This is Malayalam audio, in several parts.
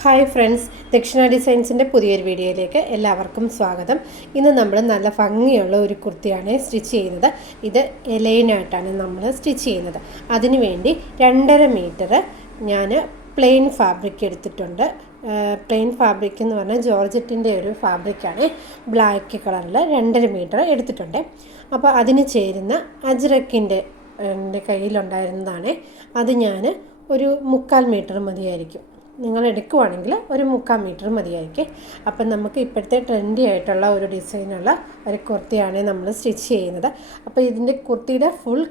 ഹായ് ഫ്രണ്ട്സ്, ദക്ഷിണ ഡിസൈൻസിൻ്റെ പുതിയൊരു വീഡിയോയിലേക്ക് എല്ലാവർക്കും സ്വാഗതം. ഇന്ന് നമ്മൾ നല്ല ഭംഗിയുള്ള ഒരു കുർത്തിയാണ് സ്റ്റിച്ച് ചെയ്യുന്നത്. ഇത് എലൈനായിട്ടാണ് നമ്മൾ സ്റ്റിച്ച് ചെയ്യുന്നത്. അതിനുവേണ്ടി 2.5 മീറ്റർ ഞാൻ പ്ലെയിൻ ഫാബ്രിക് എടുത്തിട്ടുണ്ട്. പ്ലെയിൻ ഫാബ്രിക് എന്ന് പറഞ്ഞാൽ ജോർജറ്റിൻ്റെ ഒരു ഫാബ്രിക്കാണ്. ബ്ലാക്ക് കളറിൽ 2.5 മീറ്റർ എടുത്തിട്ടുണ്ട്. അപ്പോൾ അതിന് ചേരുന്ന അജ്രക്കിൻ്റെ എൻ്റെ കയ്യിലുണ്ടായിരുന്നതാണ്. അത് ഞാൻ ഒരു 3/4 മീറ്റർ മതിയായിരിക്കും. നിങ്ങൾ എടുക്കുവാണെങ്കിൽ ഒരു 3/4 മീറ്റർ മതിയായിരിക്കും. അപ്പം നമുക്ക് ഇപ്പോഴത്തെ ട്രെൻഡി ആയിട്ടുള്ള ഒരു ഡിസൈനുള്ള ഒരു കുർത്തിയാണ് നമ്മൾ സ്റ്റിച്ച് ചെയ്യുന്നത്. അപ്പോൾ ഇതിൻ്റെ കുർത്തിയുടെ ഫുൾ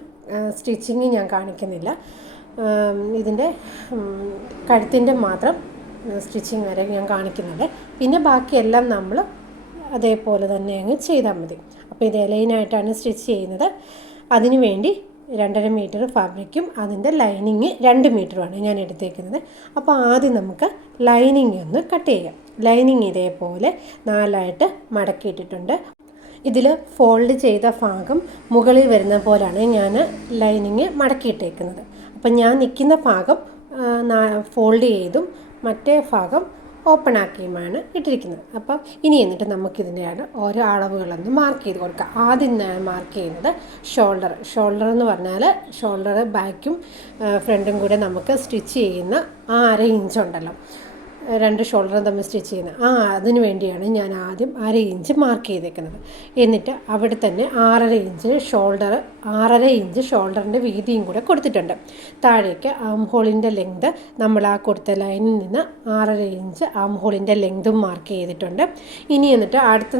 സ്റ്റിച്ചിങ് ഞാൻ കാണിക്കുന്നില്ല. ഇതിൻ്റെ കഴുത്തിൻ്റെ മാത്രം സ്റ്റിച്ചിങ് വരെ ഞാൻ കാണിക്കുന്നുണ്ട്. പിന്നെ ബാക്കിയെല്ലാം നമ്മൾ അതേപോലെ തന്നെ അങ്ങ് ചെയ്താൽ മതി. അപ്പോൾ ഇത് ലൈനായിട്ടാണ് സ്റ്റിച്ച് ചെയ്യുന്നത്. അതിനു വേണ്ടി 2.5 മീറ്റർ ഫാബ്രിക്കും അതിൻ്റെ ലൈനിങ് 2 മീറ്ററുമാണ് ഞാൻ എടുത്തേക്കുന്നത്. അപ്പോൾ ആദ്യം നമുക്ക് ലൈനിങ് ഒന്ന് കട്ട് ചെയ്യാം. ലൈനിങ് ഇതേപോലെ 4ആയിട്ട് മടക്കിയിട്ടിട്ടുണ്ട്. ഇതിൽ ഫോൾഡ് ചെയ്ത ഭാഗം മുകളിൽ വരുന്ന പോലെയാണ് ഞാൻ ലൈനിങ് മടക്കിയിട്ടേക്കുന്നത്. അപ്പം ഞാൻ നിൽക്കുന്ന ഭാഗം ഫോൾഡ് ചെയ്തും മറ്റേ ഭാഗം ഓപ്പൺ ആക്കിയുമാണ് ഇട്ടിരിക്കുന്നത്. അപ്പോൾ ഇനി എന്നിട്ട് നമുക്കിതിൻ്റെയാണ് ഓരോ അളവുകളൊന്ന് മാർക്ക് ചെയ്ത് കൊടുക്കാം. ആദ്യം ഞാൻ മാർക്ക് ചെയ്യുന്നത് ഷോൾഡർ എന്ന് പറഞ്ഞാൽ ഷോൾഡർ ബാക്കും ഫ്രണ്ടും കൂടെ നമുക്ക് സ്റ്റിച്ച് ചെയ്യുന്ന 1/2 ഇഞ്ച് ഉണ്ടല്ലോ, 2 ഷോൾഡറും തമ്മിൽ സ്റ്റിച്ച് ചെയ്യുന്നത്, അതിന് വേണ്ടിയാണ് ഞാൻ ആദ്യം 1/2 ഇഞ്ച് മാർക്ക് ചെയ്തേക്കുന്നത്. എന്നിട്ട് അവിടെ തന്നെ 6.5 ഇഞ്ച് ഷോൾഡറിൻ്റെ വീതിയും കൂടെ കൊടുത്തിട്ടുണ്ട്. താഴേക്ക് ആം ഹോളിൻ്റെ ലെങ്ത് നമ്മൾ ആ കൊടുത്ത ലൈനിൽ നിന്ന് 6.5 ഇഞ്ച് ആം ഹോളിൻ്റെ ലെങ്തും മാർക്ക് ചെയ്തിട്ടുണ്ട്. ഇനി എന്നിട്ട് അടുത്ത്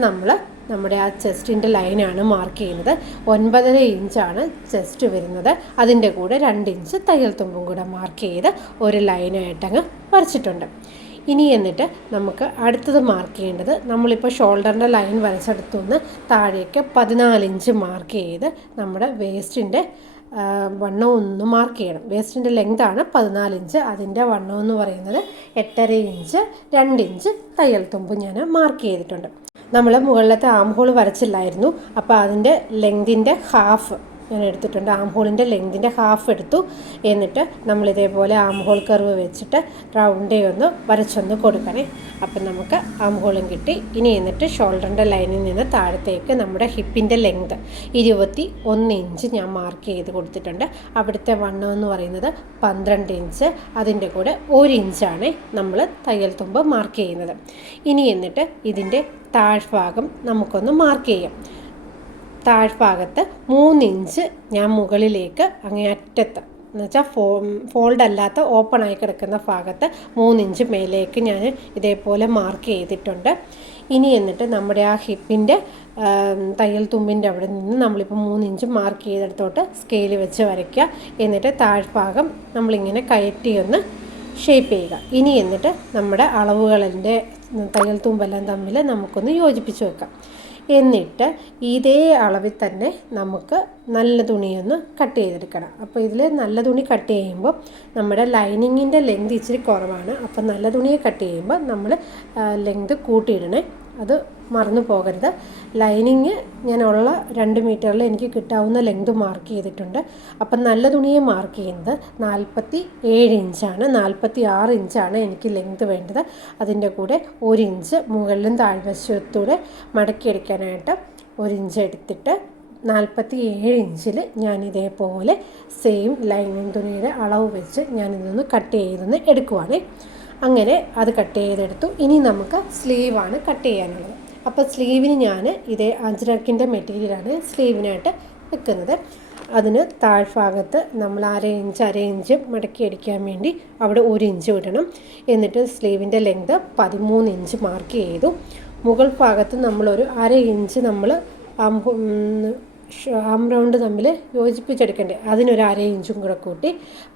നമ്മുടെ ആ ചെസ്റ്റിൻ്റെ ലൈനാണ് മാർക്ക് ചെയ്യുന്നത്. 9.5 ഇഞ്ചാണ് ചെസ്റ്റ് വരുന്നത്. അതിൻ്റെ കൂടെ 2 ഇഞ്ച് തയ്യൽ തുമ്പും കൂടെ മാർക്ക് ചെയ്ത് ഒരു ലൈനായിട്ടങ്ങ് വരച്ചിട്ടുണ്ട്. ഇനി എന്നിട്ട് നമുക്ക് അടുത്തത് മാർക്ക് ചെയ്യേണ്ടത്, നമ്മളിപ്പോൾ ഷോൾഡറിൻ്റെ ലൈൻ വരച്ചെടുത്തുനിന്ന് താഴേക്ക് 14 ഇഞ്ച് മാർക്ക് ചെയ്ത് നമ്മുടെ വേസ്റ്റിൻ്റെ വണ്ണം ഒന്ന് മാർക്ക് ചെയ്യണം. വേസ്റ്റിൻ്റെ ലെങ്താണ് 14 ഇഞ്ച്, അതിൻ്റെ വണ്ണം എന്ന് പറയുന്നത് 8.5 ഇഞ്ച്, 2 ഇഞ്ച് തയ്യൽ തുമ്പ് ഞാൻ മാർക്ക് ചെയ്തിട്ടുണ്ട്. നമ്മൾ മുകളിലത്തെ ആം ഹോൾ വരച്ചില്ലായിരുന്നു. അപ്പോൾ അതിൻ്റെ ലെങ്തിൻ്റെ ഹാഫ് ഞാൻ എടുത്തിട്ടുണ്ട്. ആം ഹോളിൻ്റെ ലെങ്തിൻ്റെ ഹാഫ് എടുത്തു. എന്നിട്ട് നമ്മളിതേപോലെ ആം ഹോൾ കർവ് വെച്ചിട്ട് റൗണ്ടേ ഒന്ന് വരച്ചൊന്ന് കൊടുക്കണേ. അപ്പം നമുക്ക് ആം ഹോളും കിട്ടി. ഇനി എന്നിട്ട് ഷോൾഡറിൻ്റെ ലൈനിൽ നിന്ന് താഴത്തേക്ക് നമ്മുടെ ഹിപ്പിൻ്റെ ലെങ്ത് 21 ഇഞ്ച് ഞാൻ മാർക്ക് ചെയ്ത് കൊടുത്തിട്ടുണ്ട്. അവിടുത്തെ വണ്ണം എന്ന് പറയുന്നത് 12 ഇഞ്ച്, അതിൻ്റെ കൂടെ 1 ഇഞ്ചാണ് നമ്മൾ തയ്യൽ തുമ്പ് മാർക്ക് ചെയ്യുന്നത്. ഇനി എന്നിട്ട് ഇതിൻ്റെ താഴ്ഭാഗം നമുക്കൊന്ന് മാർക്ക് ചെയ്യാം. താഴ്ഭാഗത്ത് 3 ഇഞ്ച് ഞാൻ മുകളിലേക്ക് അങ്ങേ അറ്റത്ത് എന്ന് വെച്ചാൽ ഫോൾഡ് അല്ലാത്ത ഓപ്പൺ ആയി കിടക്കുന്ന ഭാഗത്ത് 3 ഇഞ്ച് മേലേക്ക് ഞാൻ ഇതേപോലെ മാർക്ക് ചെയ്തിട്ടുണ്ട്. ഇനി എന്നിട്ട് നമ്മുടെ ആ ഹിപ്പിൻ്റെ തയ്യൽ തുമ്പിൻ്റെ അവിടെ നിന്ന് നമ്മളിപ്പോൾ 3 ഇഞ്ച് മാർക്ക് ചെയ്തെടുത്തോട്ട് സ്കെയിൽ വെച്ച് വരയ്ക്കുക. എന്നിട്ട് താഴ്ഭാഗം നമ്മളിങ്ങനെ കയറ്റിയൊന്ന് ഷേപ്പ് ചെയ്യുക. ഇനി എന്നിട്ട് നമ്മുടെ അളവുകളിൻ്റെ തയ്യൽ തുമ്പെല്ലാം തമ്മിൽ നമുക്കൊന്ന് യോജിപ്പിച്ച് വെക്കാം. എന്നിട്ട് ഇതേ അളവിൽ തന്നെ നമുക്ക് നല്ല തുണിയൊന്ന് കട്ട് ചെയ്തെടുക്കണം. അപ്പോൾ ഇതിൽ നല്ല തുണി കട്ട് ചെയ്യുമ്പോൾ നമ്മുടെ ലൈനിങ്ങിൻ്റെ ലെങ്ത് ഇച്ചിരി കുറവാണ്. അപ്പോൾ നല്ല തുണിയെ കട്ട് ചെയ്യുമ്പോൾ നമ്മൾ ലെങ്ത് കൂട്ടിയിടണേ, അത് മറന്നു പോകരുത്. ലൈനിങ് ഞാനുള്ള 2 മീറ്ററിൽ എനിക്ക് കിട്ടാവുന്ന ലെങ്ത് മാർക്ക് ചെയ്തിട്ടുണ്ട്. അപ്പം നല്ല തുണിയെ മാർക്ക് ചെയ്യുന്നത് 47 ഇഞ്ചാണ്. 46 ഇഞ്ചാണ് എനിക്ക് ലെങ്ത് വേണ്ടത്. അതിൻ്റെ കൂടെ 1 ഇഞ്ച് മുകളിലും താഴ്വശത്തൂടെ മടക്കിയെടുക്കാനായിട്ട് 1 ഇഞ്ച് എടുത്തിട്ട് 47 ഇഞ്ചിൽ ഞാനിതേപോലെ സെയിം ലൈനിങ് തുണിയുടെ അളവ് വെച്ച് ഞാനിതൊന്ന് കട്ട് ചെയ്തൊന്ന് എടുക്കുവാണ്. അങ്ങനെ അത് കട്ട് ചെയ്തെടുത്തു. ഇനി നമുക്ക് സ്ലീവാണ് കട്ട് ചെയ്യാനുള്ളത്. അപ്പോൾ സ്ലീവിന് ഞാൻ ഇതേ അജ്രക്കിൻ്റെ മെറ്റീരിയലാണ് സ്ലീവിനായിട്ട് വെക്കുന്നത്. അതിന് താഴ്ഭാഗത്ത് നമ്മൾ 1/2 ഇഞ്ച് മടക്കി അടിക്കാൻ വേണ്ടി അവിടെ 1 ഇഞ്ച് വിടണം. എന്നിട്ട് സ്ലീവിൻ്റെ ലെങ്ത് 13 ഇഞ്ച് മാർക്ക് ചെയ്തു. മുകൾ ഭാഗത്ത് നമ്മളൊരു 1/2 ഇഞ്ച് നമ്മൾ ആം റൗണ്ട് തമ്മിൽ യോജിപ്പിച്ചെടുക്കണ്ടേ, അതിനൊരു 1/2 ഇഞ്ചും കൂടെ കൂട്ടി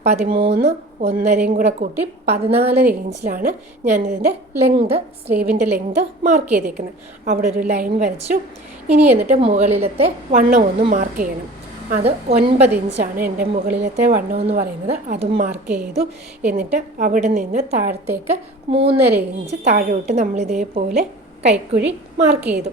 13 1/2 കൂടെ കൂട്ടി 14 ഇഞ്ചിലാണ് ഞാനിതിൻ്റെ ലെങ്ത് സ്ലീവിൻ്റെ ലെങ്ത് മാർക്ക് ചെയ്തേക്കുന്നത്. അവിടെ ഒരു ലൈൻ വരച്ചു. ഇനി എന്നിട്ട് മുകളിലത്തെ വണ്ണം ഒന്ന് മാർക്ക് ചെയ്യണം. അത് 9 ഇഞ്ചാണ് എൻ്റെ മുകളിലത്തെ വണ്ണം എന്ന് പറയുന്നത്. അതും മാർക്ക് ചെയ്തു. എന്നിട്ട് അവിടെ നിന്ന് താഴത്തേക്ക് 3.5 ഇഞ്ച് താഴോട്ട് നമ്മളിതേപോലെ കൈക്കുഴി മാർക്ക് ചെയ്തു.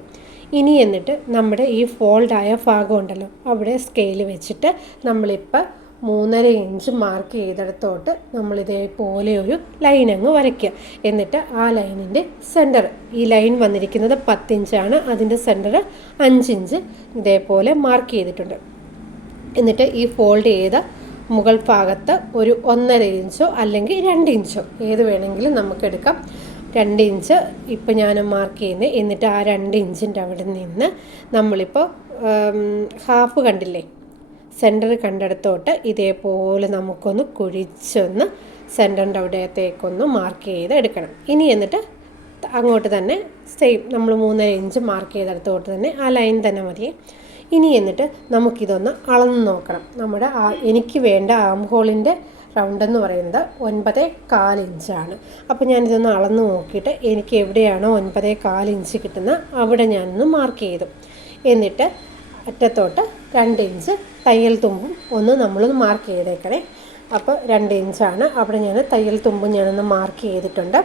ഇനി എന്നിട്ട് നമ്മുടെ ഈ ഫോൾഡായ ഭാഗം ഉണ്ടല്ലോ, അവിടെ സ്കെയിൽ വെച്ചിട്ട് നമ്മളിപ്പോൾ 3.5 ഇഞ്ച് മാർക്ക് ചെയ്തെടുത്തോട്ട് നമ്മളിതേപോലെ ഒരു ലൈൻ അങ്ങ് വരയ്ക്കുക. എന്നിട്ട് ആ ലൈനിൻ്റെ സെൻറ്റർ, ഈ ലൈൻ വന്നിരിക്കുന്നത് 10 ഇഞ്ചാണ്, അതിൻ്റെ സെൻറ്റർ 5 ഇഞ്ച് ഇതേപോലെ മാർക്ക് ചെയ്തിട്ടുണ്ട്. എന്നിട്ട് ഈ ഫോൾഡ് ചെയ്ത മുകൾ ഭാഗത്ത് ഒരു 1.5 ഇഞ്ചോ അല്ലെങ്കിൽ 2 ഇഞ്ചോ ഏത് വേണമെങ്കിലും നമുക്ക് എടുക്കാം. 2 ഇഞ്ച് ഇപ്പം ഞാൻ മാർക്ക് ചെയ്യുന്നത്. എന്നിട്ട് ആ 2 ഇഞ്ചിൻ്റെ അവിടെ നിന്ന് നമ്മളിപ്പോൾ ഹാഫ് കണ്ടില്ലേ, സെൻറ്റർ കണ്ടെടുത്തോട്ട് ഇതേപോലെ നമുക്കൊന്ന് കുഴിച്ചൊന്ന് സെൻറ്ററിൻ്റെ അവിടത്തേക്കൊന്ന് മാർക്ക് ചെയ്ത് എടുക്കണം. ഇനി എന്നിട്ട് അങ്ങോട്ട് തന്നെ സെയിം നമ്മൾ 3.5 ഇഞ്ച് മാർക്ക് ചെയ്തെടുത്തോട്ട് തന്നെ ആ ലൈൻ തന്നെ മതി. ഇനി എന്നിട്ട് നമുക്കിതൊന്ന് അളന്ന് നോക്കണം. നമ്മുടെ എനിക്ക് വേണ്ട ആം ഹോളിൻ്റെ റൗണ്ട് എന്ന് പറയുന്നത് 9.25 ഇഞ്ചാണ്. അപ്പോൾ ഞാനിതൊന്ന് അളന്ന് നോക്കിയിട്ട് എനിക്ക് എവിടെയാണോ 9.25 ഇഞ്ച് കിട്ടുന്ന അവിടെ ഞാനൊന്ന് മാർക്ക് ചെയ്തു. എന്നിട്ട് അറ്റത്തോട്ട് 2 ഇഞ്ച് തയ്യൽ തുമ്പും ഒന്ന് നമ്മളൊന്ന് മാർക്ക് ചെയ്തേക്കണേ. അപ്പോൾ 2 ഇഞ്ചാണ്, അവിടെ ഞാൻ തയ്യൽ തുമ്പും ഞാനൊന്ന് മാർക്ക് ചെയ്തിട്ടുണ്ട്.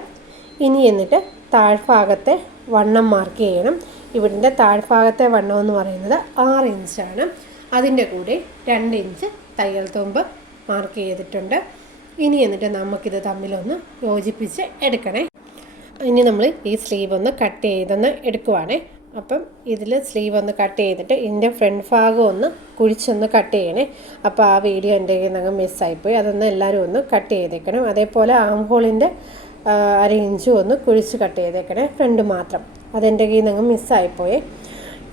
ഇനി എന്നിട്ട് താഴ്ഭാഗത്തെ വണ്ണം മാർക്ക് ചെയ്യണം. ഇവിടുത്തെ താഴ്ഭാഗത്തെ വണ്ണം എന്ന് പറയുന്നത് 6 ഇഞ്ചാണ്. അതിൻ്റെ കൂടെ 2 ഇഞ്ച് തയ്യൽ തുമ്പ് മാർക്ക് ചെയ്തിട്ടുണ്ട്. ഇനി എന്നിട്ട് നമുക്കിത് തമ്മിലൊന്ന് യോജിപ്പിച്ച് എടുക്കണേ. ഇനി നമ്മൾ ഈ സ്ലീവ് ഒന്ന് കട്ട് ചെയ്തൊന്ന് എടുക്കുവാണേ. അപ്പം ഇതിൽ സ്ലീവ് ഒന്ന് കട്ട് ചെയ്തിട്ട് ഇതിൻ്റെ ഫ്രണ്ട് ഭാഗം ഒന്ന് കുഴിച്ചൊന്ന് കട്ട് ചെയ്യണേ. അപ്പോൾ ആ വീഡിയോ എൻ്റെ കയ്യിൽ മിസ്സായിപ്പോയി, അതൊന്ന് എല്ലാവരും ഒന്ന് കട്ട് ചെയ്തേക്കണം. അതേപോലെ ആം ഹോളിൻ്റെ 1/2 ഇഞ്ചും ഒന്ന് കുഴിച്ച് കട്ട് ചെയ്തേക്കണേ, ഫ്രണ്ട് മാത്രം. അതെൻ്റെ കയ്യിൽ നിന്ന് മിസ്സായിപ്പോയേ.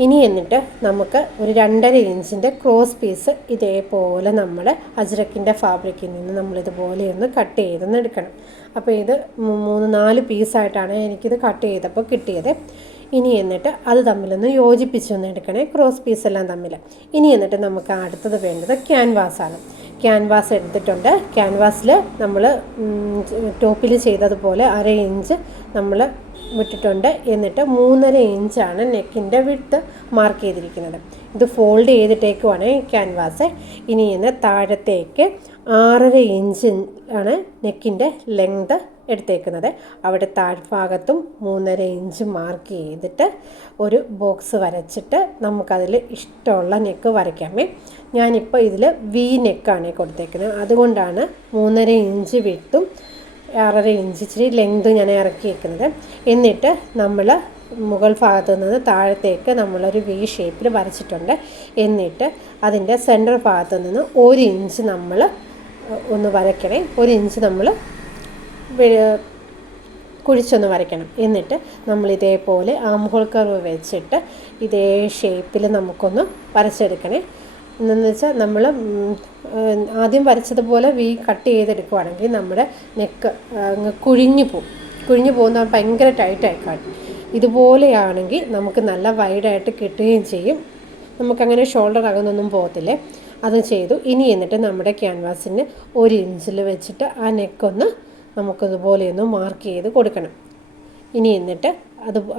ഇനി എന്നിട്ട് നമുക്ക് ഒരു 2.5 ഇഞ്ചിൻ്റെ ക്രോസ് പീസ് ഇതേപോലെ നമ്മൾ അജ്രക്കിൻ്റെ ഫാബ്രിക്കിൽ നിന്ന് നമ്മളിതുപോലെ ഒന്ന് കട്ട് ചെയ്തൊന്ന് എടുക്കണം. അപ്പോൾ ഇത് 3-4 പീസായിട്ടാണ് എനിക്കിത് കട്ട് ചെയ്തപ്പോൾ കിട്ടിയത്. ഇനി എന്നിട്ട് അത് തമ്മിലൊന്ന് യോജിപ്പിച്ചൊന്ന് എടുക്കണേ, ക്രോസ് പീസെല്ലാം തമ്മിൽ. ഇനി എന്നിട്ട് നമുക്ക് അടുത്തത് വേണ്ടത് ക്യാൻവാസാണ്. ക്യാൻവാസ് എടുത്തിട്ടുണ്ട്. ക്യാൻവാസിൽ നമ്മൾ ടോപ്പിൽ ചെയ്തതുപോലെ 1/2 ഇഞ്ച് നമ്മൾ വിട്ടിട്ടുണ്ട്. എന്നിട്ട് 3.5 ഇഞ്ചാണ് നെക്കിൻ്റെ വിഡ്ത്ത് മാർക്ക് ചെയ്തിരിക്കുന്നത്. ഇത് ഫോൾഡ് ചെയ്തിട്ടേക്കുവാണ് ക്യാൻവാസ്. ഇനി ഇന്ന് താഴത്തേക്ക് 6.5 ഇഞ്ച് ആണ് നെക്കിൻ്റെ ലെങ്ത് എടുത്തേക്കുന്നത്. അവിടെ താഴ്ഭാഗത്തും 3.5 ഇഞ്ച് മാർക്ക് ചെയ്തിട്ട് ഒരു ബോക്സ് വരച്ചിട്ട് നമുക്കതിൽ ഇഷ്ടമുള്ള നെക്ക് വരയ്ക്കാമേ. ഞാനിപ്പോൾ ഇതിൽ വി നെക്കാണ് കൊടുത്തേക്കുന്നത്, അതുകൊണ്ടാണ് 3.5 ഇഞ്ച് വിട്ടും 6.5 ഇഞ്ച് ഇച്ചിരി ലെങ്ത് ഞാൻ ഇറക്കിയേക്കുന്നത്. എന്നിട്ട് നമ്മൾ മുകൾ ഭാഗത്തു നിന്ന് താഴത്തേക്ക് നമ്മളൊരു വി ഷേപ്പിൽ വരച്ചിട്ടുണ്ട്. എന്നിട്ട് അതിൻ്റെ സെൻറ്റർ ഭാഗത്തു നിന്ന് 1 ഇഞ്ച് നമ്മൾ ഒന്ന് വരയ്ക്കണേ. 1 ഇഞ്ച് നമ്മൾ കുഴിച്ചൊന്ന് വരയ്ക്കണം. എന്നിട്ട് നമ്മൾ ഇതേപോലെ ആം ഹോൾ കർവ് വെച്ചിട്ട് ഇതേ ഷേപ്പിൽ നമുക്കൊന്ന് വരച്ചെടുക്കണേ. എന്നു വെച്ചാൽ നമ്മൾ ആദ്യം വരച്ചതുപോലെ വി കട്ട് ചെയ്തെടുക്കുവാണെങ്കിൽ നമ്മുടെ നെക്ക് അങ്ങ് കുഴിഞ്ഞു പോകുന്ന ഭയങ്കര ടൈറ്റായി കാണും. ഇതുപോലെയാണെങ്കിൽ നമുക്ക് നല്ല വൈഡായിട്ട് കിട്ടുകയും ചെയ്യും. നമുക്കങ്ങനെ ഷോൾഡർ അകന്നൊന്നും പോകത്തില്ലേ. അത് ചെയ്തു. ഇനി എന്നിട്ട് നമ്മുടെ ക്യാൻവാസിന് 1 ഇഞ്ചിൽ വെച്ചിട്ട് ആ നെക്കൊന്ന് നമുക്കതുപോലെയൊന്ന് മാർക്ക് ചെയ്ത് കൊടുക്കണം. ഇനി എന്നിട്ട്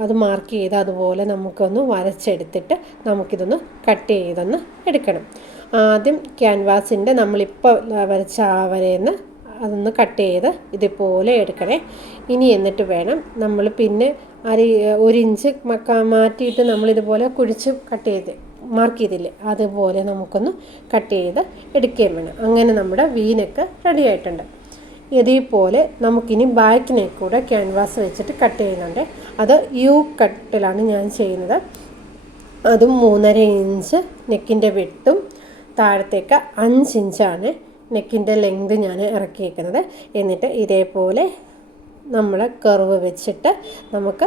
അത് മാർക്ക് ചെയ്ത് അതുപോലെ നമുക്കൊന്ന് വരച്ചെടുത്തിട്ട് നമുക്കിതൊന്ന് കട്ട് ചെയ്തൊന്ന് എടുക്കണം. ആദ്യം ക്യാൻവാസിൻ്റെ നമ്മളിപ്പോൾ വരച്ച ആ വരയിൽ അതൊന്ന് കട്ട് ചെയ്ത് ഇതുപോലെ എടുക്കണേ. ഇനി എന്നിട്ട് വേണം നമ്മൾ പിന്നെ 1 ഇഞ്ച് മാറ്റിയിട്ട് നമ്മളിതുപോലെ കുഴിച്ച് കട്ട് ചെയ്ത് മാർക്ക് ചെയ്തില്ലേ, അതുപോലെ നമുക്കൊന്ന് കട്ട് ചെയ്ത് എടുക്കുകയും വേണം. അങ്ങനെ നമ്മുടെ വീനൊക്കെ റെഡി ആയിട്ടുണ്ട്. ഇതേപോലെ നമുക്കിനി ബാക്ക് നെക്ക് കൂടെ ക്യാൻവാസ് വെച്ചിട്ട് കട്ട് ചെയ്യുന്നുണ്ട്. അത് യു കട്ടിലാണ് ഞാൻ ചെയ്യുന്നത്. അതും 3.5 ഇഞ്ച് നെക്കിൻ്റെ വിട്ടും താഴത്തേക്ക് 5 ഇഞ്ചാണ് നെക്കിൻ്റെ ലെങ്ത് ഞാൻ ഇറക്കിയേക്കുന്നത്. എന്നിട്ട് ഇതേപോലെ നമ്മൾ കർവ് വെച്ചിട്ട് നമുക്ക്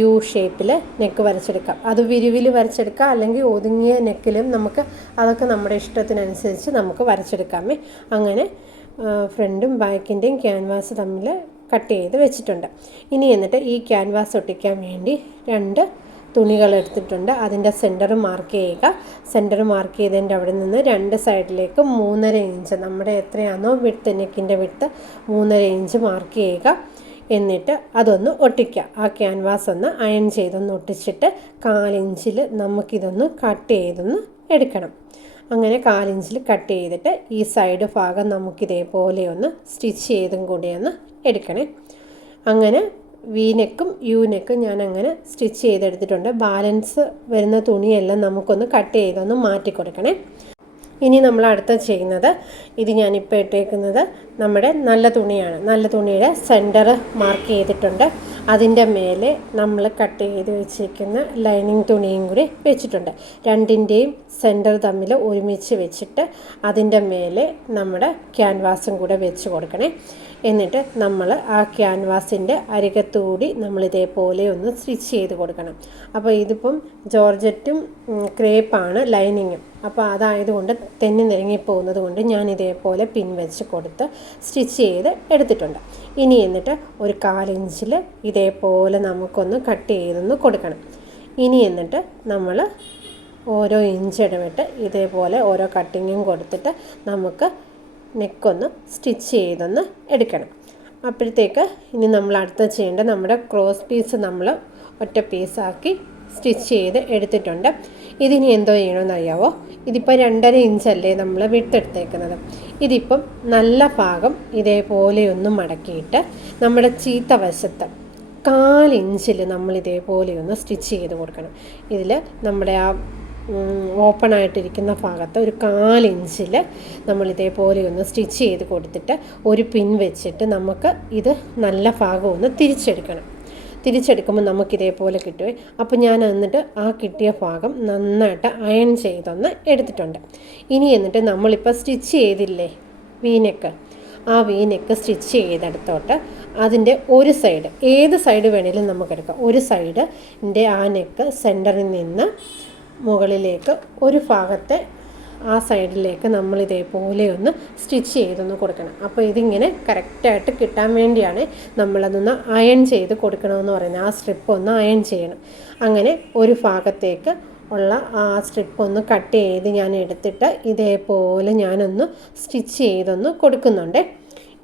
യു ഷേപ്പിൽ നെക്ക് വരച്ചെടുക്കാം. അത് വിരിവിൽ വരച്ചെടുക്കാം, അല്ലെങ്കിൽ ഒതുങ്ങിയ നെക്കിലും നമുക്ക് അതൊക്കെ നമ്മുടെ ഇഷ്ടത്തിനനുസരിച്ച് നമുക്ക് വരച്ചെടുക്കാമേ. അങ്ങനെ ഫ്രണ്ടും ബാക്കിൻ്റെയും ക്യാൻവാസ് തമ്മിൽ കട്ട് ചെയ്ത് വെച്ചിട്ടുണ്ട്. ഇനി എന്നിട്ട് ഈ ക്യാൻവാസ് ഒട്ടിക്കാൻ വേണ്ടി 2 തുണികൾ എടുത്തിട്ടുണ്ട്. അതിൻ്റെ സെൻറ്റർ മാർക്ക് ചെയ്യുക. സെൻറ്റർ മാർക്ക് ചെയ്തതിൻ്റെ അവിടെ നിന്ന് 2 സൈഡിലേക്ക് 3.5 ഇഞ്ച് നമ്മുടെ എത്രയാണോ വിഡ്ത്ത് നെക്കിൻ്റെ വിഡ്ത്ത് 3.5 ഇഞ്ച് മാർക്ക് ചെയ്യുക. എന്നിട്ട് അതൊന്ന് ഒട്ടിക്കുക. ആ ക്യാൻവാസ് ഒന്ന് അയൺ ചെയ്തൊന്ന് ഒട്ടിച്ചിട്ട് 1/4 ഇഞ്ചിൽ നമുക്കിതൊന്ന് കട്ട് ചെയ്തൊന്ന് എടുക്കണം. അങ്ങനെ 1/4 ഇഞ്ചിൽ കട്ട് ചെയ്തിട്ട് ഈ സൈഡ് ഭാഗം നമുക്കിതേപോലെ ഒന്ന് സ്റ്റിച്ച് ചെയ്തും കൂടി ഒന്ന് എടുക്കണേ. അങ്ങനെ വി നെക്കും യു നെക്കും ഞാൻ അങ്ങനെ സ്റ്റിച്ച് ചെയ്തെടുത്തിട്ടുണ്ട്. ബാലൻസ് വരുന്ന തുണിയെല്ലാം നമുക്കൊന്ന് കട്ട് ചെയ്തൊന്ന് മാറ്റി കൊടുക്കണേ. ഇനി നമ്മൾ അടുത്ത ചെയ്യുന്നത്, ഇത് ഞാനിപ്പോൾ ഇട്ടേക്കുന്നത് നമ്മുടെ നല്ല തുണിയാണ്. നല്ല തുണിയുടെ സെൻറ്റർ മാർക്ക് ചെയ്തിട്ടുണ്ട്. അതിൻ്റെ മേലെ നമ്മൾ കട്ട് ചെയ്ത് വെച്ചിരിക്കുന്ന ലൈനിങ് തുണിയും കൂടി വെച്ചിട്ടുണ്ട്. രണ്ടിൻ്റെയും സെൻറ്റർ തമ്മിൽ ഒരുമിച്ച് വെച്ചിട്ട് അതിൻ്റെ മേലെ നമ്മുടെ ക്യാൻവാസും കൂടെ വെച്ച് കൊടുക്കണേ. എന്നിട്ട് നമ്മൾ ആ ക്യാൻവാസിൻ്റെ അരികത്തുകൂടി നമ്മളിതേപോലെ ഒന്ന് സ്റ്റിച്ച് ചെയ്ത് കൊടുക്കണം. അപ്പോൾ ഇതിപ്പം ജോർജറ്റും ക്രേപ്പാണ് ലൈനിങ്ങും. അപ്പോൾ അതായതുകൊണ്ട് തെന്നി നിരങ്ങിപ്പോകുന്നത് കൊണ്ട് ഞാൻ ഇതേപോലെ പിൻ വെച്ച് കൊടുത്ത് സ്റ്റിച്ച് ചെയ്ത് എടുത്തിട്ടുണ്ട്. ഇനി എന്നിട്ട് ഒരു 1/4 ഇഞ്ചിൽ ഇതേപോലെ നമുക്കൊന്ന് കട്ട് ചെയ്തൊന്ന് കൊടുക്കണം. ഇനി എന്നിട്ട് നമ്മൾ ഓരോ ഇഞ്ച് ഇടവിട്ട് ഇതേപോലെ ഓരോ കട്ടിങ്ങും കൊടുത്തിട്ട് നമുക്ക് നെക്കൊന്ന് സ്റ്റിച്ച് ചെയ്തൊന്ന് എടുക്കണം. അപ്പോഴത്തേക്ക് ഇനി നമ്മൾ അടുത്ത ചെയ്യേണ്ട, നമ്മുടെ ക്രോസ് പീസ് നമ്മൾ ഒറ്റ പീസാക്കി സ്റ്റിച്ച് ചെയ്ത് എടുത്തിട്ടുണ്ട്. ഇതിനി എന്തോ ചെയ്യണമെന്ന് അറിയാവോ? ഇതിപ്പോൾ 2.5 ഇഞ്ചല്ലേ നമ്മൾ വിട്ടെടുത്തേക്കുന്നത്. ഇതിപ്പം നല്ല ഭാഗം ഇതേപോലെ ഒന്ന് മടക്കിയിട്ട് നമ്മുടെ ചീത്ത വശത്ത് 1/4 ഇഞ്ചിൽ നമ്മൾ ഇതേപോലെ ഒന്ന് സ്റ്റിച്ച് ചെയ്ത് കൊടുക്കണം. ഇതിൽ നമ്മുടെ ആ ഓപ്പൺ ആയിട്ടിരിക്കുന്ന ഭാഗത്ത് ഒരു 1/4 ഇഞ്ചിൽ നമ്മൾ ഇതേപോലെ ഒന്ന് സ്റ്റിച്ച് ചെയ്ത് കൊടുത്തിട്ട് ഒരു പിൻ വെച്ചിട്ട് നമുക്ക് ഇത് നല്ല ഭാഗം ഒന്ന് തിരിച്ചെടുക്കണം. തിരിച്ചെടുക്കുമ്പോൾ നമുക്കിതേപോലെ കിട്ടുമേ. അപ്പോൾ ഞാൻ എന്നിട്ട് ആ കിട്ടിയ ഭാഗം നന്നായിട്ട് അയൺ ചെയ്തൊന്ന് എടുത്തിട്ടുണ്ട്. ഇനി എന്നിട്ട് നമ്മളിപ്പോൾ സ്റ്റിച്ച് ചെയ്തില്ലേ വീനെക്ക്, ആ വീനെക്ക് സ്റ്റിച്ച് ചെയ്തെടുത്തോട്ട് അതിൻ്റെ ഒരു സൈഡ്, ഏത് സൈഡ് വേണേലും നമുക്കെടുക്കാം. ഒരു സൈഡിൻ്റെ ആ നെക്ക് സെൻറ്ററിൽ നിന്ന് മുകളിലേക്ക് ഒരു ഭാഗത്തെ ആ സൈഡിലേക്ക് നമ്മൾ ഇതേപോലെ ഒന്ന് സ്റ്റിച്ച് ചെയ്തൊന്ന് കൊടുക്കണം. അപ്പോൾ ഇതിങ്ങനെ കറക്റ്റായിട്ട് കിട്ടാൻ വേണ്ടിയാണ് നമ്മളതൊന്ന് അയൺ ചെയ്ത് കൊടുക്കണമെന്ന് പറയുന്നത്. ആ സ്ട്രിപ്പ് ഒന്ന് അയൺ ചെയ്യണം. അങ്ങനെ ഒരു ഭാഗത്തേക്ക് ഉള്ള ആ സ്ട്രിപ്പ് ഒന്ന് കട്ട് ചെയ്ത് ഞാൻ എടുത്തിട്ട് ഇതേപോലെ ഞാനൊന്ന് സ്റ്റിച്ച് ചെയ്തൊന്ന് കൊടുക്കുന്നുണ്ട്.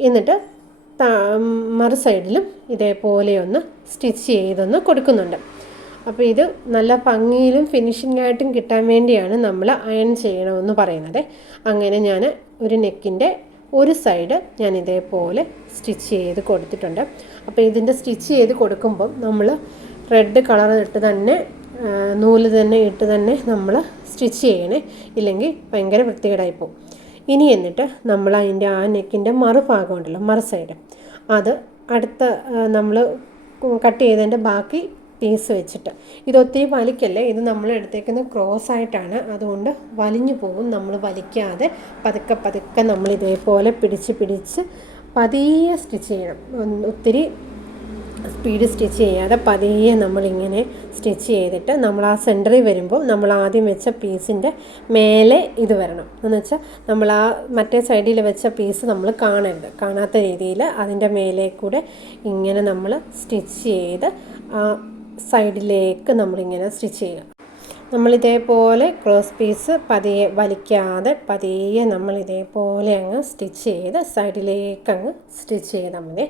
എന്നിട്ട് മറു സൈഡിലും ഇതേപോലെ ഒന്ന് സ്റ്റിച്ച് ചെയ്തൊന്ന് കൊടുക്കുന്നുണ്ട്. അപ്പോൾ ഇത് നല്ല ഭംഗിയിലും ഫിനിഷിംഗ് ആയിട്ടും കിട്ടാൻ വേണ്ടിയാണ് നമ്മൾ അയൺ ചെയ്യണമെന്ന് പറയുന്നത്. അങ്ങനെ ഞാൻ ഒരു നെക്കിൻ്റെ ഒരു സൈഡ് ഞാൻ ഇതേപോലെ സ്റ്റിച്ച് ചെയ്ത് കൊടുത്തിട്ടുണ്ട്. അപ്പോൾ ഇതിൻ്റെ സ്റ്റിച്ച് ചെയ്ത് കൊടുക്കുമ്പം നമ്മൾ റെഡ് കളർ ഇട്ട് തന്നെ നൂല് തന്നെ ഇട്ട് തന്നെ നമ്മൾ സ്റ്റിച്ച് ചെയ്യണേ, ഇല്ലെങ്കിൽ ഭയങ്കര വൃത്തികേടായിപ്പോവും. ഇനി എന്നിട്ട് നമ്മൾ അതിൻ്റെ ആ നെക്കിൻ്റെ മറുഭാഗം ഉണ്ടല്ലോ, മറു സൈഡ്, അത് അടുത്ത നമ്മൾ കട്ട് ചെയ്തതിൻ്റെ ബാക്കി പീസ് വെച്ചിട്ട്, ഇതൊത്തിരി വലിക്കല്ലേ, ഇത് നമ്മൾ എടുത്തേക്കുന്ന ക്രോസ് ആയിട്ടാണ്, അതുകൊണ്ട് വലിഞ്ഞു പോകും. നമ്മൾ വലിക്കാതെ പതുക്കെ പതുക്കെ നമ്മൾ ഇതേപോലെ പിടിച്ച് പതിയെ സ്റ്റിച്ച് ചെയ്യണം. ഒത്തിരി സ്പീഡ് സ്റ്റിച്ച് ചെയ്യാതെ പതിയെ നമ്മളിങ്ങനെ സ്റ്റിച്ച് ചെയ്തിട്ട് നമ്മൾ ആ സെൻറ്ററിൽ വരുമ്പോൾ നമ്മൾ ആദ്യം വെച്ച പീസിൻ്റെ മേലെ ഇത് വരണം. എന്ന് വെച്ചാൽ നമ്മൾ ആ മറ്റേ സൈഡിൽ വെച്ച പീസ് നമ്മൾ കാണാത്ത രീതിയിൽ അതിൻ്റെ മേലെ കൂടെ ഇങ്ങനെ നമ്മൾ സ്റ്റിച്ച് ചെയ്ത് ആ സൈഡിലേക്ക് നമ്മളിങ്ങനെ സ്റ്റിച്ച് ചെയ്യുക. നമ്മളിതേപോലെ ക്രോസ് പീസ് പതിയെ വലിക്കാതെ പതിയെ നമ്മളിതേപോലെ അങ്ങ് സ്റ്റിച്ച് ചെയ്ത് സൈഡിലേക്ക് അങ്ങ് സ്റ്റിച്ച് ചെയ്താൽ മതി.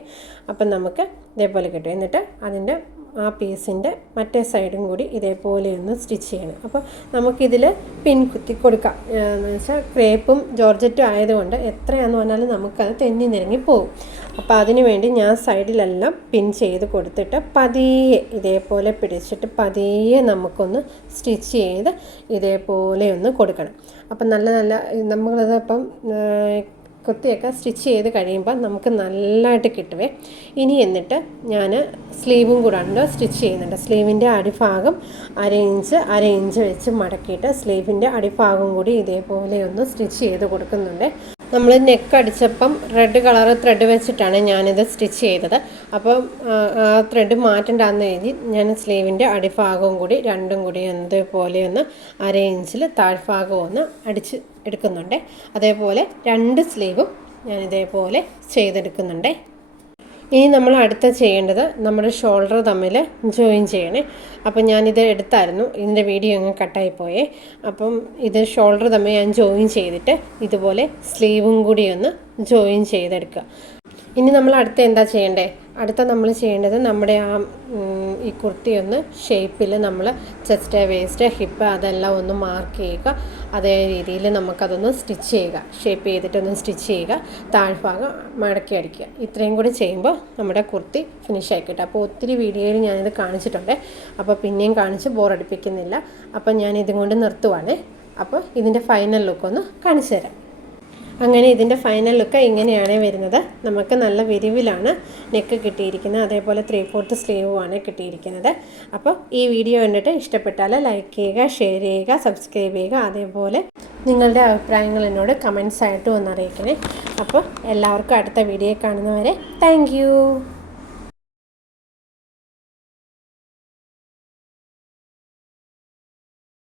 അപ്പം നമുക്ക് ഇതേപോലെ കിട്ടും. എന്നിട്ട് അതിൻ്റെ ആ പീസിൻ്റെ മറ്റേ സൈഡും കൂടി ഇതേപോലെ ഒന്ന് സ്റ്റിച്ച് ചെയ്യണം. അപ്പോൾ നമുക്കിതിൽ പിൻ കുത്തി കൊടുക്കാം. എന്ന് വെച്ചാൽ ക്രേപ്പും ജോർജറ്റും ആയതുകൊണ്ട് എത്രയാണെന്ന് പറഞ്ഞാലും നമുക്കത് തെന്നി നിരങ്ങി പോകും. അപ്പോൾ അതിന് വേണ്ടി ഞാൻ സൈഡിലെല്ലാം പിൻ ചെയ്ത് കൊടുത്തിട്ട് പതിയെ ഇതേപോലെ പിടിച്ചിട്ട് പതിയെ നമുക്കൊന്ന് സ്റ്റിച്ച് ചെയ്ത് ഇതേപോലെ ഒന്ന് കൊടുക്കണം. അപ്പം നല്ല നമ്മളതപ്പം കുത്തിയൊക്കെ സ്റ്റിച്ച് ചെയ്ത് കഴിയുമ്പോൾ നമുക്ക് നല്ലതായിട്ട് കിട്ടുവേ. ഇനി എന്നിട്ട് ഞാൻ സ്ലീവും കൂടെ സ്റ്റിച്ച് ചെയ്യുന്നുണ്ട്. സ്ലീവിൻ്റെ അടിഭാഗം അര ഇഞ്ച് വെച്ച് മടക്കിയിട്ട് സ്ലീവിൻ്റെ അടിഭാഗം കൂടി ഇതേപോലെ ഒന്ന് സ്റ്റിച്ച് ചെയ്ത് കൊടുക്കുന്നുണ്ട്. നമ്മൾ നെക്ക് അടിച്ചപ്പം റെഡ് കളർ ത്രെഡ് വെച്ചിട്ടാണ് ഞാനിത് സ്റ്റിച്ച് ചെയ്തത്. അപ്പം ആ ത്രെഡ് മാറ്റണ്ടെന്ന് എഴുതി ഞാൻ സ്ലീവിൻ്റെ അടിഭാഗവും കൂടി രണ്ടും കൂടി ഇതേപോലെ ഒന്ന് അര ഇഞ്ചിൽ താഴ്ഭാഗം ഒന്ന് അടിച്ച് എടുക്കുന്നുണ്ട്. അതേപോലെ 2 സ്ലീവും ഞാൻ ഇതേപോലെ ചെയ്തെടുക്കുന്നുണ്ട്. ഇനി നമ്മൾ അടുത്ത ചെയ്യേണ്ടത് നമ്മുടെ ഷോൾഡർ തമ്മിൽ ജോയിൻ ചെയ്യണേ. അപ്പം ഞാനിത് എടുത്തായിരുന്നു, ഇതിൻ്റെ വീഡിയോ അങ്ങ് കട്ടായിപ്പോയേ. അപ്പം ഇത് ഷോൾഡർ തമ്മിൽ ഞാൻ ജോയിൻ ചെയ്തിട്ട് ഇതുപോലെ സ്ലീവും കൂടി ഒന്ന് ജോയിൻ ചെയ്തെടുക്കുക. ഇനി നമ്മൾ അടുത്ത എന്താ ചെയ്യേണ്ടത്? അടുത്ത നമ്മൾ ചെയ്യേണ്ടത് നമ്മുടെ ആ ഈ കുർത്തി ഒന്ന് ഷേപ്പിൽ നമ്മൾ ചെസ്റ്റ്, വേസ്റ്റ്, ഹിപ്പ് അതെല്ലാം ഒന്ന് മാർക്ക് ചെയ്യുക. അതേ രീതിയിൽ നമുക്കതൊന്ന് സ്റ്റിച്ച് ചെയ്യുക. ഷേപ്പ് ചെയ്തിട്ടൊന്ന് സ്റ്റിച്ച് ചെയ്യുക. താഴ്ഭാഗം മടക്കി അടിക്കുക. ഇത്രയും കൂടി ചെയ്യുമ്പോൾ നമ്മുടെ കുർത്തി ഫിനിഷായി കിട്ടും. അപ്പോൾ ഒത്തിരി വീഡിയോയിൽ ഞാനിത് കാണിച്ചിട്ടുണ്ട്. അപ്പോൾ പിന്നെയും കാണിച്ച് ബോറടിപ്പിക്കുന്നില്ല. അപ്പം ഞാനിതും കൊണ്ട് നിർത്തുവാണ്. അപ്പോൾ ഇതിൻ്റെ ഫൈനൽ ലുക്കൊന്ന് കാണിച്ചു തരാം. അങ്ങനെ ഇതിൻ്റെ ഫൈനൽ ലുക്ക് ഇങ്ങനെയാണ് വരുന്നത്. നമുക്ക് നല്ല വിരിവിലാണ് നെക്ക് കിട്ടിയിരിക്കുന്നത്, അതേപോലെ 3/4 സ്ലീവുമാണ് കിട്ടിയിരിക്കുന്നത്. അപ്പോൾ ഈ വീഡിയോ കണ്ടിട്ട് ഇഷ്ടപ്പെട്ടാൽ ലൈക്ക് ചെയ്യുക, ഷെയർ ചെയ്യുക, സബ്സ്ക്രൈബ് ചെയ്യുക. അതേപോലെ നിങ്ങളുടെ അഭിപ്രായങ്ങൾ എന്നോട് കമൻസ് ആയിട്ടും ഒന്ന് അറിയിക്കണേ. അപ്പോൾ എല്ലാവർക്കും അടുത്ത വീഡിയോ കാണുന്നവരെ താങ്ക് യു.